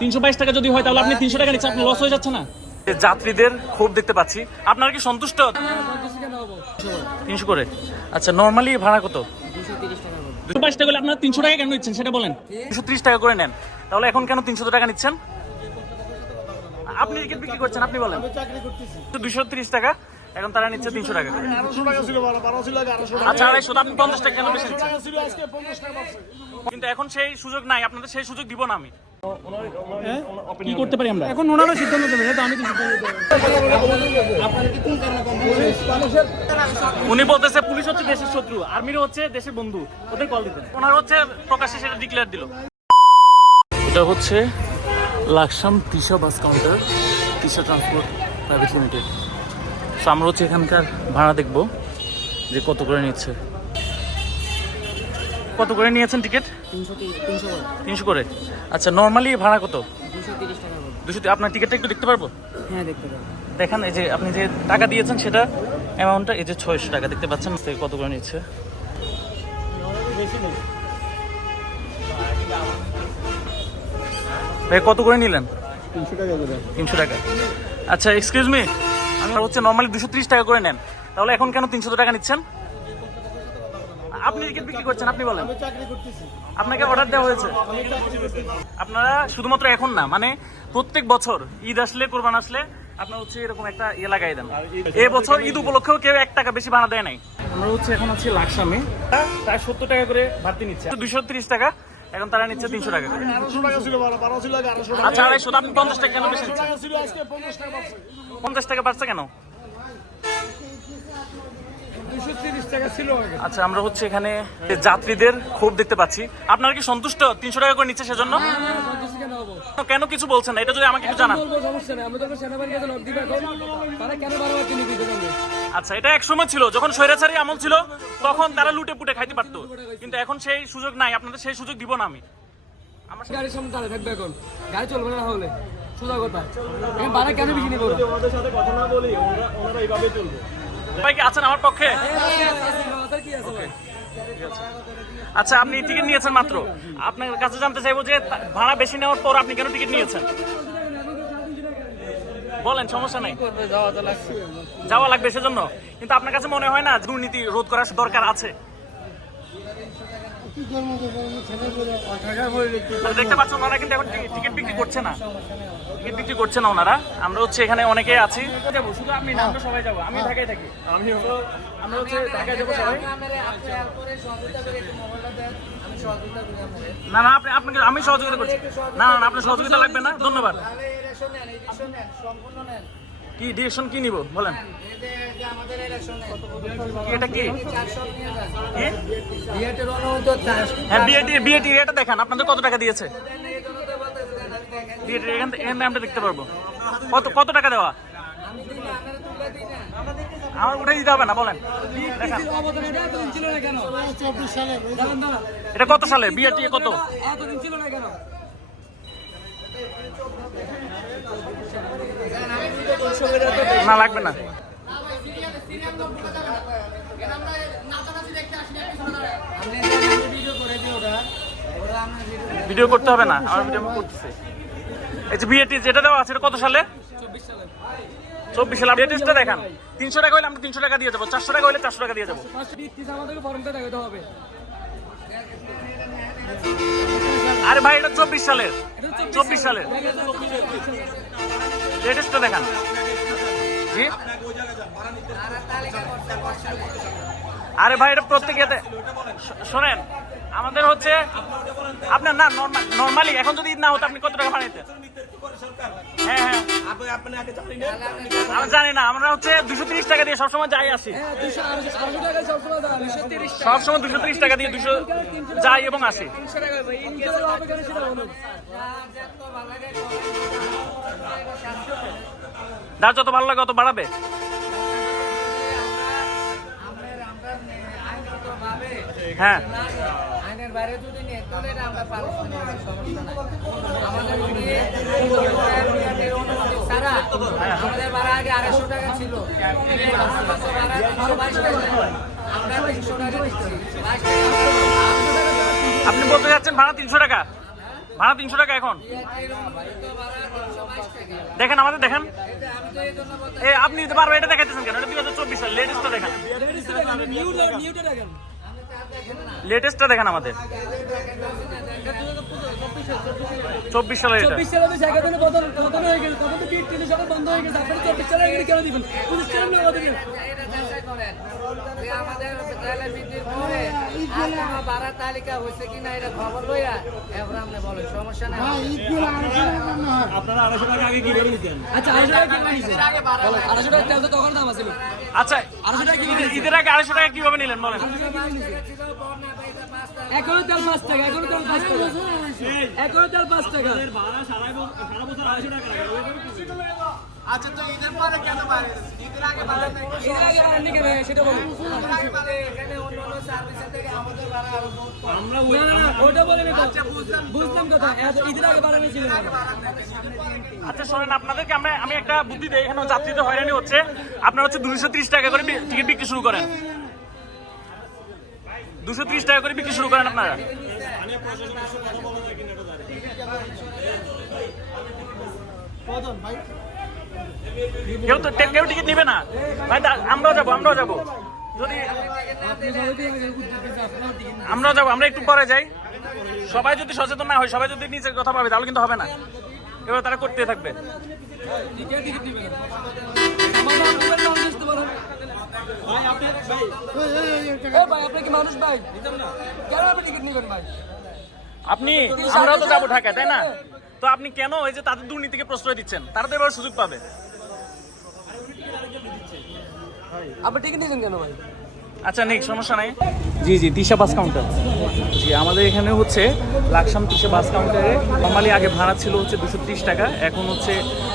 তিনশো বাইশ টাকা যদি হয় তাহলে আপনি তিনশো টাকা আপনার লস হয়ে যাচ্ছে না? যাত্রীদের ক্ষোভ দেখতে পাচ্ছি। আপনারা কি সন্তুষ্ট? তিনশো করে। আচ্ছা নর্মালি ভাড়া কত? দুশো বাইশ টাকা হলে আপনারা তিনশো টাকা কেন নিচ্ছেন সেটা বলেন। দুশো ত্রিশ টাকা করে নেন। তাহলে এখন কেন তিনশো টাকা নিচ্ছেন? আপনি টিকিট বিক্রি করছেন আপনি বলেন। দুশো ত্রিশ টাকা এখন তারা নিচ্ছে তিনশো টাকা আচ্ছা আড়াইশো আপনি পঞ্চাশ টাকা কেন বেশি কিন্তু এখন সেই সুযোগ নাই আপনাদের সেই সুযোগ দিব না আমি। কি করতে পারি আমরা? এখন ওনারা সিদ্ধান্ত দেবেন তো আমি তো উনি বলতেছে পুলিশ হচ্ছে দেশের শত্রু আর্মিরও হচ্ছে দেশের বন্ধু। ওদের কল দিতেন। ওনার হচ্ছে প্রকাশ্যে সেটা ডিক্লেয়ার দিল। এটা হচ্ছে Laksam Tisha bus counter Tisha transport private limited so আমরা হচ্ছে এখানকার ভাড়া দেখব যে কত করে নিচ্ছে। কত করে নিয়েছেন টিকিট তিনশো করে। আচ্ছা নর্মালি ভাড়া কত? দুশো আপনার টিকিটটা একটু দেখতে পারব? হ্যাঁ দেখতে পাবেন দেখেন এই যে আপনি যে টাকা দিয়েছেন সেটা অ্যামাউন্টটা এই যে ছয়শো টাকা দেখতে পাচ্ছেন কত করে নিচ্ছে? ভাই কত করে নিলেন? তিনশো টাকা। আচ্ছা এক্সকিউজ মি আমি হচ্ছে নর্মালি দুশো ত্রিশ টাকা করে নেন। তাহলে এখন কেন তিনশো টাকা নিচ্ছেন? আপনি টিকিট বিক্রি করছেন আপনি বলেন। আপনাকে অর্ডার দেওয়া হয়েছে। আপনারা শুধুমাত্র এখন না মানে প্রত্যেক বছর ঈদ আসলে কোরবান আসলে আপনার হচ্ছে এরকম একটা ইয়ে লাগাই দেন। এই বছর ঈদ উপলক্ষেও কেউ এক টাকা বেশি ভাড়া দেয় নাই। আমরা হচ্ছে এখন আছি লাকসামে। প্রায় সত্তর টাকা করে ভাড়তি নিচ্ছে। দুশো ত্রিশ টাকা এখন তারা নিচ্ছে তিনশো টাকা আচ্ছা আড়াইশো আপনি পঞ্চাশ টাকা কেন বেশি পঞ্চাশ টাকা বাড়ছে কেন দুশো তিরিশ টাকা ছিল আগে আচ্ছা আমরা হচ্ছে এখানে যাত্রীদের ক্ষোভ দেখতে পাচ্ছি। আপনারা কি সন্তুষ্ট? তিনশো টাকা করে নিচ্ছে সেজন্য? কেন কিছু বলছেন না? এটা যদি আমাকে একটু জানান। কেন আচ্ছা এটা এক সময় ছিল। যখন স্বৈরাচারী আমল ছিল তখন তারা লুটে পুটে খাইতে পারতো। কিন্তু এখন সেই সুযোগ নাই। আপনাদের সেই সুযোগ দিব না আমি। আমার গাড়ির সামনে দাঁড়িয়ে থাকবে এখন। গাড়ি চলবে না হলে সোজা কথা। এখন বাড়া কেন বেশি নিবো? সবাই কি আছেন আমার পক্ষে? কি আছে ভাই? আচ্ছা আপনি টিকিট নিয়েছেন মাত্র। আপনার কাছে জানতে চাইব যে ভাড়া বেশি নেওয়ার পর আপনি কেন টিকিট নিয়েছেন? বলেন সমস্যা নাই। যাওয়া লাগবে। সেজন্য। কিন্তু আপনার কাছে মনে হয় না দুর্নীতি রোধ করার দরকার আছে? দেখতে পাচ্ছেন ওনারা কিন্তু এখন টিকিট বিক্রি করছে না। টিকিট বিক্রি করছে না ওনারা। আমরা হচ্ছে এখানে অনেকে আছি। যাব শুধু আপনি না আমরা সবাই যাব আমি ঢাকায় থাকি আমি আমরা হচ্ছে ঢাকায় যাব সবাই না না আপনি আপনাকে আমি সহযোগিতা করছি। না না আপনার সহযোগিতা লাগবে না। ধন্যবাদ। কি ডিরেকশন কি নিব? বলেন। এটা কি? হ্যাঁ বিএটি বিএটি এটা দেখান। আপনাদের কত টাকা দিয়েছে? এখান এখান থেকে আমরা দেখতে পারব। কত কত টাকা দেওয়া? আমার উঠে দিতে হবে না, বলেন। এটা কত সালে? বিএটি কত? না, লাগবে না। ভিডিও করতে হবে না, আমার ভিডিও করতেছে। যে বিএটি যেটা দেওয়া আছে কত সালে? চব্বিশ সালে। বিএটিসটা দেখান। তিনশো টাকা হলে আমরা তিনশো টাকা দিয়ে যাব চারশো টাকা হলে চারশো টাকা দিয়ে যাব আরে ভাই, এটা চব্বিশ সালের। চব্বিশ সালের। লেটেস্টটা দেখান। জি? আরে ভাই, এটা প্রত্যেক ইয়েতে শোনেন, আমাদের হচ্ছে আপনার না নর্মালি এখন যদি না হতো, আপনি কত টাকা নিতেন হ্যাঁ হ্যাঁ আমরা জানি না আমরা হচ্ছে দুশো তিরিশ টাকা দিয়ে সবসময় যাই আসি হ্যাঁ সবসময় দুশো তিরিশ টাকা দিয়ে দুশো যাই এবং আসি যার যত ভালো লাগে অত বাড়াবে হ্যাঁ বাইরে যদি নেই তাহলে এটা আমরা পারব সমস্যা নাই। আমাদের অনুমতি ছাড়া আমাদের ভাড়া আগে আড়াইশো টাকা ছিল ভাড়া তিনশো বাইশ টাকা। আমরা তিনশো টাকা দিচ্ছি। বাইশ টাকা আপনি বলতে যাচ্ছেন ভাড়া তিনশো টাকা। ভাড়া তিনশো টাকা এখন। দেখেন আমাদের দেখেন। আপনি দিতে পারবেন এটা দেখাইতেছেন কেন? এটা দুই হাজার চব্বিশ সাল লেটেস্টটা দেখেন। লেটেস্টটা দেখেন আমাদের। চব্বিশ এটা? চব্বিশ সালে তো জায়গা দিলে বদল বদল হয়ে গেছে তখন তো পিট টিনে সকাল বন্ধ হয়ে গেছে। আপনারা চব্বিশ সালে এখানে কেন দিবেন? পুলিশ কেন না। কত দিবেন আচ্ছা তেল আচ্ছা ঈদের- আগে আড়াইশো টাকা কীভাবে নিলেন? বলেন। বন্যা পাইতে পাঁচ টাকা এখনও তেল পাঁচ টাকা। পাঁচ টাকা। টাকা আচ্ছা তো ঈদের পরে কেন বাইরে ঈদের আগে বাইরে এর আগে বাড়াননি কেন সেটা বলুন এখানে অন্য অন্য সার্ভিসের থেকে আমাদের ভাড়া আরও কম। না না না ওটা বলেন বুঝলাম। কথা। ঈদের আগে বাড়ানো ছিল আচ্ছা শোনেন আপনাদেরকে আমরা আমি একটা বুদ্ধি দিই। এখানে যাত্রীদের হয়রানি হচ্ছে। আপনারা হচ্ছে দুশো ত্রিশ টাকা করে টিকিট বিক্রি শুরু করেন। দুশো ত্রিশ টাকা করে বিক্রি শুরু করেন আপনারা। কেউ তো কেউ টিকিট নিবে না। ভাই আমরাও যাব আমরাও যাব। যদি আমরাও যাব আমরা একটু পরে যাই। সবাই যদি সচেতন না হয় সবাই যদি নিজের কথা ভাবে তাহলে কিন্তু হবে না। এবার তারা করতে থাকবে। ভাই আপনি কি মানুষ ভাই? কেন আপনি টিকিট নেবেন ভাই? আপনি আমরাও তো যাব ঢাকায় তাই না? তো আপনি কেন ওই যে তাদের দুর্নীতিকে প্রশ্রয় দিচ্ছেন? তারা তো এবার সুযোগ পাবে। আপনি টিকিট নিয়েছেন কেন ভাই? আচ্ছা নেই সমস্যা নাই। জি জি তিশা বাস কাউন্টার। জি আমাদের এখানে হচ্ছে লাকসাম তিশা বাস কাউন্টারে নর্মালি আগে ভাড়া ছিল হচ্ছে দুশো ত্রিশ টাকা এখন হচ্ছে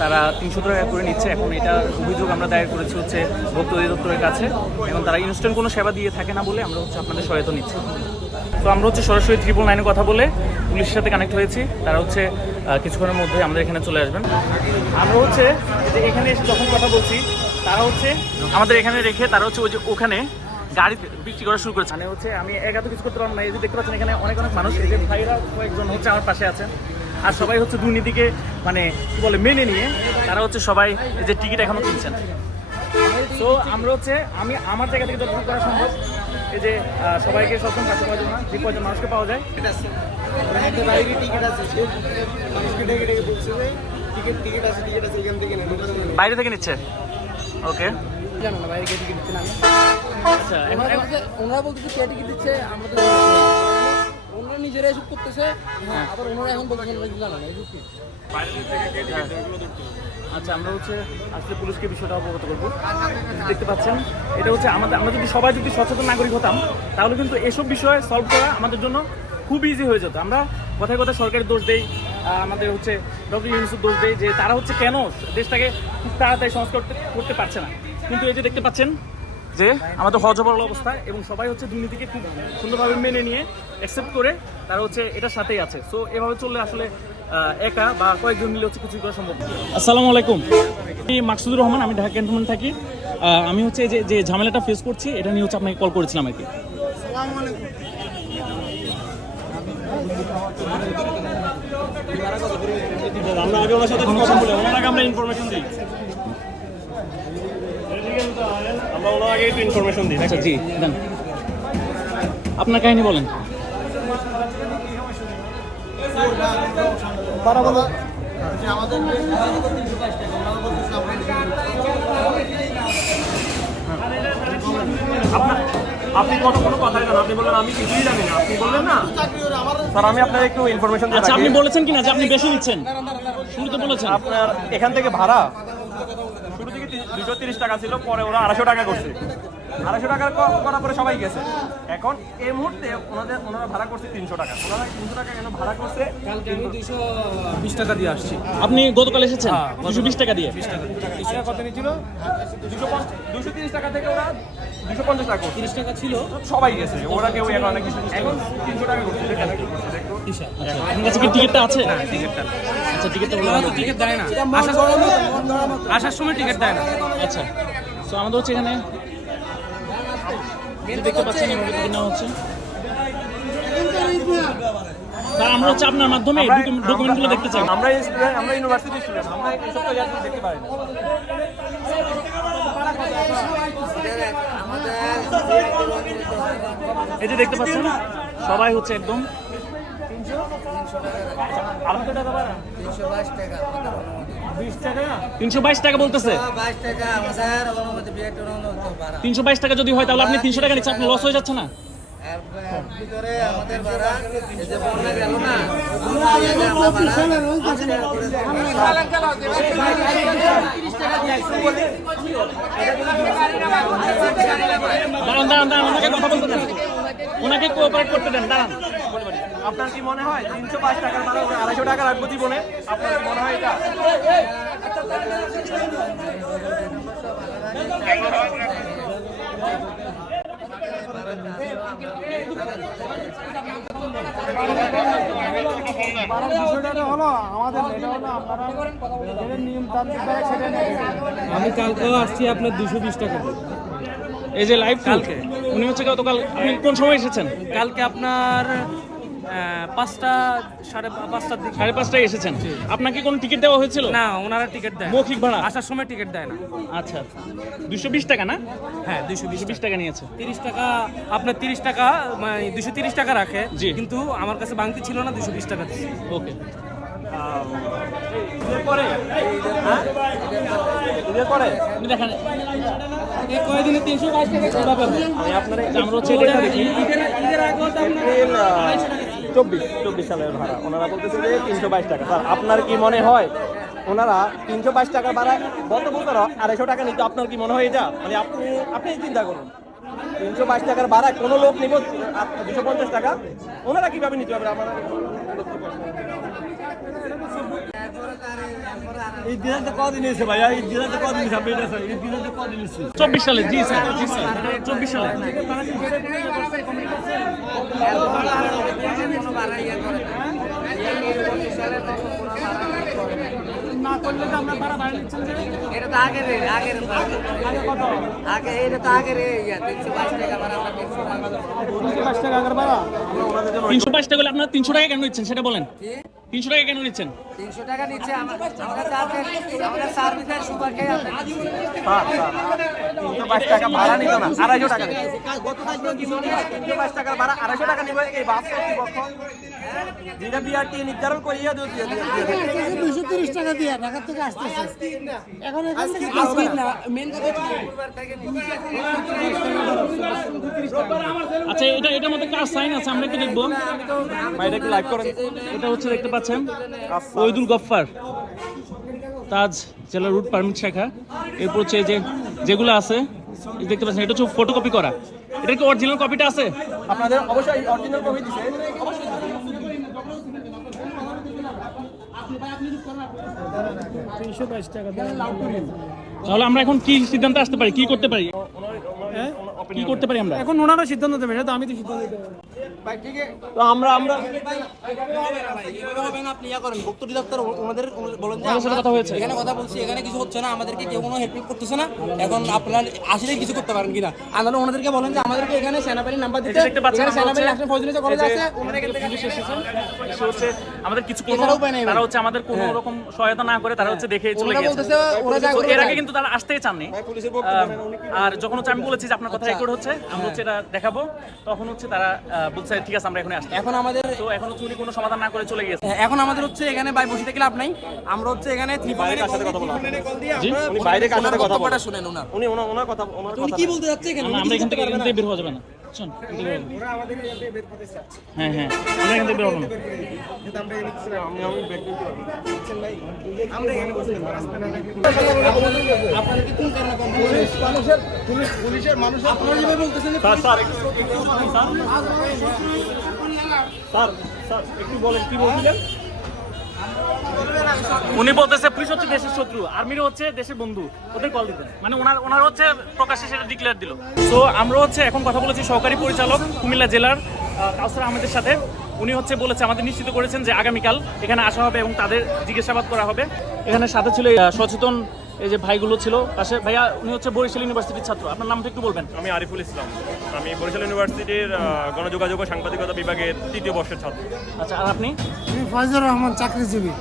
তারা তিনশো টাকা করে নিচ্ছে। এখন এটা অভিযোগ আমরা দায়ের করেছি হচ্ছে ভক্ত অধিদপ্তরের কাছে। এখন তারা ইনস্ট্যান্ট কোনো সেবা দিয়ে থাকে না বলে আমরা হচ্ছে আপনাদের সহায়তা নিচ্ছি। তো আমরা হচ্ছে সরাসরি ট্রিপল নাইনে কথা বলে পুলিশের সাথে কানেক্ট হয়েছি। তারা হচ্ছে কিছুক্ষণের মধ্যে আমাদের এখানে চলে আসবেন। আমরা হচ্ছে এখানে এসে যখন কথা বলছি, তারা হচ্ছে আমাদের এখানে রেখে তারা হচ্ছে ওই যে ওখানে গাড়ি বিক্রি করা শুরু করেছে। মানে হচ্ছে আমি একা তো কিছু করতে পারব না। এই যে দেখতে পাচ্ছেন এখানে অনেক অনেক মানুষ। এই যে ভাইরা কয়েকজন হচ্ছে আমার পাশে আছে আর সবাই হচ্ছে দুর্নীতিকে মানে কি বলে মেনে নিয়ে তারা হচ্ছে সবাই এই যে টিকিট এখনও কিনছেন। তো আমরা হচ্ছে আমি আমার জায়গা থেকে যতটুকু করা সম্ভব এই যে সবাইকে সবসময় পাশে পাওয়া যায় না যে কয়জন মানুষকে পাওয়া যায়। বাইরে থেকে বাইরে থেকে নিচ্ছে? ওকে। জানো না বাইরে টিকিট দিচ্ছে না আচ্ছা ওনারা বলতেছে কে টিকিট দিচ্ছে? আমরা তো নিজেরা এসব করতেছে। আবার ওনারা এখন বলতেছেন না এসব কি? আচ্ছা আমরা হচ্ছে আসলে পুলিশকে বিষয়টা অবগত করব। দেখতে পাচ্ছেন, এটা হচ্ছে আমাদের, আমরা যদি সবাই যদি সচেতন নাগরিক হতাম, তাহলে কিন্তু এসব বিষয় সলভ করা আমাদের জন্য খুব ইজি হয়ে যেত। আমরা কথায় কথায় সরকারের দোষ দেই আমাদের হচ্ছে ডক্টর ইউনুসের দোষ দেই যে তারা হচ্ছে কেন দেশটাকে খুব তাড়াতাড়ি সংস্কার করতে পারছে না। কিন্তু এই যে দেখতে পাচ্ছেন যে আমাদের হজবরল অবস্থা এবং সবাই হচ্ছে দুর্নীতিকে খুব সুন্দরভাবে মেনে নিয়ে অ্যাকসেপ্ট করে তারা হচ্ছে এটার সাথেই আছে। সো এভাবে চললে আসলে একা বা কয়েকজন মিলে হচ্ছে কিছু করা সম্ভব আসসালামু আলাইকুম। আমি মাকসুদুর রহমান আমি ঢাকা ক্যান্টনমেন্ট থাকি। আমি হচ্ছে এই যে যে ঝামেলাটা ফেস করছি এটা নিয়ে হচ্ছে আপনাকে কল করেছিলাম আর কি। আমরা আগে ওনার সাথে কথা বলে ওনার আগে আমরা ইনফরমেশন দিই। আমরা ওনার আগে একটু ইনফরমেশন দিই আচ্ছা জি দেন। আপনার কাহিনী বলেন। তারা বলো আপনার আপনি কত কোনো কথাই জানেন আপনি বললেন আমি কিছুই জানি না। আপনি বললেন না। স্যার আমি আপনাকে একটু ইনফরমেশন আচ্ছা আপনি বলেছেন কিনা যে আপনি বেশি নিচ্ছেন? শুরুতে বলেছেন। আপনার এখান থেকে ভাড়া? দুশো তিরিশ টাকা ছিল পরে ওরা আড়াইশো টাকা করছে। আড়াইশো টাকার ক- করার পরে সবাই গেছে। এখন এই মুহূর্তে ওনাদের ওনারা ভাড়া করছে তিনশো টাকা। ওনারা তিনশো টাকা কেন ভাড়া করছে? কালকে আমি দুইশো বিশ টাকা দিয়ে আসছি। আপনি গতকাল এসেছেন? দুশো বিশ টাকা দিয়ে? টাকা কত নিয়েছিল? দুশো দুশো তিরিশ টাকা থেকে ওরা দুশো পঞ্চাশ টাকা তিরিশ টাকা ছিল। সবাই গেছে। ওরা কেউ এখন অনেক কিছু এখন তিনশো টাকা করছে। আচ্ছা। আপনার কাছে কি টিকিটটা আছে? আচ্ছা টিকিটটা বলে টিকিট দেয় না। আসার সময় টিকিট দেয় না। আচ্ছা। তো আমাদের হচ্ছে এখানে দেখতে পাচ্ছেন এভাবে হচ্ছে। স্যার আমরা হচ্ছে আপনার মাধ্যমে ডকুমেন্টগুলো দেখতে চাই। আমরা স্টুডেন্ট আমরা ইউনিভার্সিটি স্টুডেন্ট আমরা এইসব তো জাতি দেখতে পারি না। এই যে দেখতে পাচ্ছেন সবাই হচ্ছে একদম তিনশো বাইশ টাকা টাকা? তিনশো বাইশ টাকা বলতেছে। তিনশো বাইশ যদি হয় তাহলে আপনি তিনশো টাকা নিচ্ছেন আপনি লস হয়ে যাচ্ছে না? ভিতরে আমাদের ভাড়া এই যে বন্যা গেল না এই যে আমরা ভাড়া আশি টাকা করে দাঁড়ান দাঁড়ান দাঁড়ান ওনাকে কথা বলতে দেন। ওনাকে কোঅপারেট করতে দেন দাঁড়ান। আপনার কি মনে হয় তিনশো পাঁচ টাকার ওরা আড়াইশো টাকা রাখব জীবনে আপনার কি মনে হয় এটা? আমি কালকেও আসছি আপনার দুশো বিশ টাকা এই যে লাইভ কালকে। উনি হচ্ছে গতকাল আপনি কোন সময় এসেছেন? কালকে আপনার পাঁচটা সাড়ে পাঁচটার দিকে। সাড়ে পাঁচটায় এসেছেন। আপনাকে কোনো টিকিট দেওয়া হয়েছিল? না ওনারা টিকিট দেয়। মৌখিক ভাড়া? আসার সময় টিকিট দেয় না। আচ্ছা। দুশো বিশ টাকা না? হ্যাঁ দুশো দুশো বিশ টাকা নিয়েছে। তিরিশ টাকা আপনার তিরিশ টাকা মানে দুশো তিরিশ টাকা রাখে। কিন্তু আমার কাছে বাংতি ছিল না দুশো বিশ টাকা ওকে। পরে হ্যাঁ? ঈদের পরে দেখেন। এই কয়দিনে তিনশো বাইশ টাকা আমি আপনার আমরা হচ্ছে চব্বিশ চব্বিশ সালের ভাড়া। ওনারা বলতেছে যে তিনশো বাইশ টাকা। স্যার, আপনার কি মনে হয়, ওনারা তিনশো বাইশ টাকা ভাড়া গত বছর আড়াইশো টাকা নিতে, আপনার কি মনে হয় এটা? মানে আপনি আপনি চিন্তা করুন। তিনশো বাইশ টাকার ভাড়া কোনো লোক নিব দুশো পঞ্চাশ টাকা, ওনারা কীভাবে নিতে হবে আমার চব্বিশ সালে জি স্যার জি স্যার চব্বিশ সালে না। ভাড়া না। এটা তো আগের ভাড়া। আগে এটা তো আগের তিনশো বাইশ টাকা ভাড়া আমরা তিনশো টাকা তিনশো বাইশ টাকা হলে আপনারা তিনশো টাকা কেন নিচ্ছেন সেটা বলেন কি? তিনশো টাকা কেন নিচ্ছেন? তিনশো টাকা নিচ্ছে আমরা সার্ভিসের সুপার খেয়ে তিনশো বাইশ টাকা ভাড়া নিত না আড়াইশো টাকা তিনশো বাইশ টাকার ভাড়া আড়াইশো টাকা নিবে এই বাস কর্তৃপক্ষ। যেটা বিআরটি নির্ধারণ করিয়া দিয়ে দিয়ে দিয়ে দিয়ে দুশো তিরিশ টাকা দিয়ে ঢাকা থেকে আসতেছে। এখন এখান থেকে আজকে না। কথা আচ্ছা এটা এটার মধ্যে কাজ সাইন আছে? আমরা একটু দেখব? এটা একটু লাইভ করেন। এটা হচ্ছে দেখতে পাচ্ছেন। ওইদুল গফ্ফার তাজ জেলা রুট পারমিট শাখা। এরপর হচ্ছে যে যেগুলো আছে দেখতে পাচ্ছেন এটা হচ্ছে ফটোকপি করা। এটা কি অরিজিনাল কপিটা আছে? আপনাদের অবশ্যই অরিজিনাল কপি দিছে। অবশ্যই তাহলে আমরা এখন কি সিদ্ধান্ত আসতে পারি? কি করতে পারি? কি করতে পারি আমরা? এখন ওনারা সিদ্ধান্ত দেবে সেটা তো আমি তো সিদ্ধান্ত দিতে তো আমরা আমরা আপনি ইয়া করেন। ভক্ত দপ্তর ওনাদের বলেন যে আমাদের সাথে কথা হয়েছে। এখানে কথা বলছি এখানে কিছু হচ্ছে না আমাদেরকে কেউ কোনো হেল্প করতেছে না। এখন আপনারা আসলে কিছু করতে পারেন কিনা। ওনাদেরকে বলেন যে আমাদেরকে এখানে সেনাবাহিনীর নাম্বার দিতে। এখানে সেনাবাহিনী হচ্ছে- রাষ্ট্রীয় কলেজ আছে। ওনারা এখান থেকে পুলিশ এসেছে। এসে হচ্ছে আমাদের কিছু কোনো উপায় নেই তারা হচ্ছে আমাদের কোনো রকম সহায়তা না করে তারা হচ্ছে দেখে চলে গেছে এর আগে তাই। কিন্তু তারা আসতেই চাননি। আর যখন হচ্ছে আমি বলেছি যে আপনার কথা আচ্ছা। রেকর্ড হচ্ছে আমরা হচ্ছে এটা দেখাবো। তখন হচ্ছে তারা বলছে ঠিক আছে আমরা এখানে আসছি। এখন আমাদের তো এখন হচ্ছে উনি কোনো সমাধান না করে চলে গেছে এখন আমাদের হচ্ছে এখানে বাই বসে থেকে লাভ নাই? আমরা হচ্ছে এখানে থ্রি পয়েন্টের সাথে কথা বলা জি উনি বাইরে কার সাথে কথা বলা শুনেন ওনার? উনি ওনার ওনার কথা উনি কি বলতে যাচ্ছে এখানে? আমরা আমরা এখান থেকে এখান থেকে বের হওয়া যাবে না। হ্যাঁ হ্যাঁ আমরা এখান থেকে না স্যার স্যার একটু বলেন কি বলছিলেন উনি বলতেছে, পুলিশ হচ্ছে দেশের শত্রু আর্মির হচ্ছে দেশের বন্ধু। ওদের কল দিতেন। মানে ওনার ওনার হচ্ছে প্রকাশ্যে সেটা ডিক্লেয়ার দিল। তো আমরা হচ্ছে এখন কথা বলেছি সহকারী পরিচালক কুমিল্লা জেলার কাউসার আহমেদের সাথে। উনি হচ্ছে বলেছে, আমাদের নিশ্চিত করেছেন যে আগামীকাল এখানে আসা হবে এবং তাদের জিজ্ঞাসাবাদ করা হবে। এখানে সাথে ছিল সচেতন এই যে ভাইগুলো ছিল পাশে ভাইয়া উনি হচ্ছে বরিশাল ইউনিভার্সিটির ছাত্র। আপনার নামটা একটু বলবেন। আমি আরিফুল ইসলাম। আমি বরিশাল ইউনিভার্সিটির গণযোগাযোগ ও সাংবাদিকতা বিভাগের তৃতীয় বর্ষের ছাত্র। আচ্ছা আর আপনি? আমি ফয়জুর রহমান চাকরিজীবী।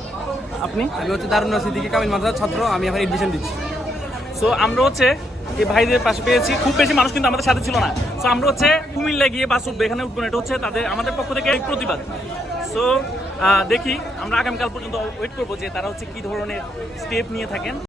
আপনি? আমি হচ্ছে দারুণ সিদ্দিকি কামিল মাদ্রাসার ছাত্র আমি এখন এডমিশন দিচ্ছি। সো আমরা হচ্ছে এই ভাইদের পাশে পেয়েছি। খুব বেশি মানুষ কিন্তু আমাদের সাথে ছিল না। সো আমরা হচ্ছে কুমিল্লা গিয়ে বাস উঠবো। এখানে উঠবো এটা হচ্ছে তাদের আমাদের পক্ষ থেকে এক প্রতিবাদ। সো দেখি আমরা আগামীকাল পর্যন্ত ওয়েট করব যে তারা হচ্ছে কি ধরনের স্টেপ নিয়ে থাকেন।